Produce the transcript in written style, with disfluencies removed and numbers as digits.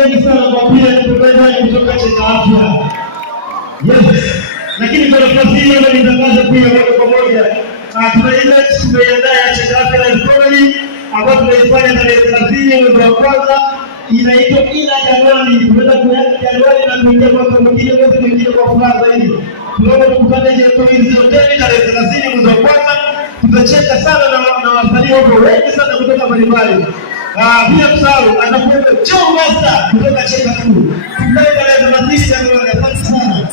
wengi sana kwa pia kutoka kutoka Cheka Afya. Yes. Lakini kwa nafasi hii leo nitangaza pia moja kwa moja tuna event tumeandaa ya Cheka Afya na Economy ambayo tunaifanya tarehe 30 mwezi wa kwanza, inaitwa Ina Januari. Tunaweza kuanza Januari na kuingia mwaka mwingine kwa furaha zaidi. Tunaomba tukutane hizi hoteli tarehe 30 mwezi wa kwanza. Tutacheka sana na wasanii wako wengi sana kutoka mbalimbali. Bila kusahau atakuwepo Joe Master kutoka Cheka tu. Tunaenda tarehe 30 Januari. Asante sana.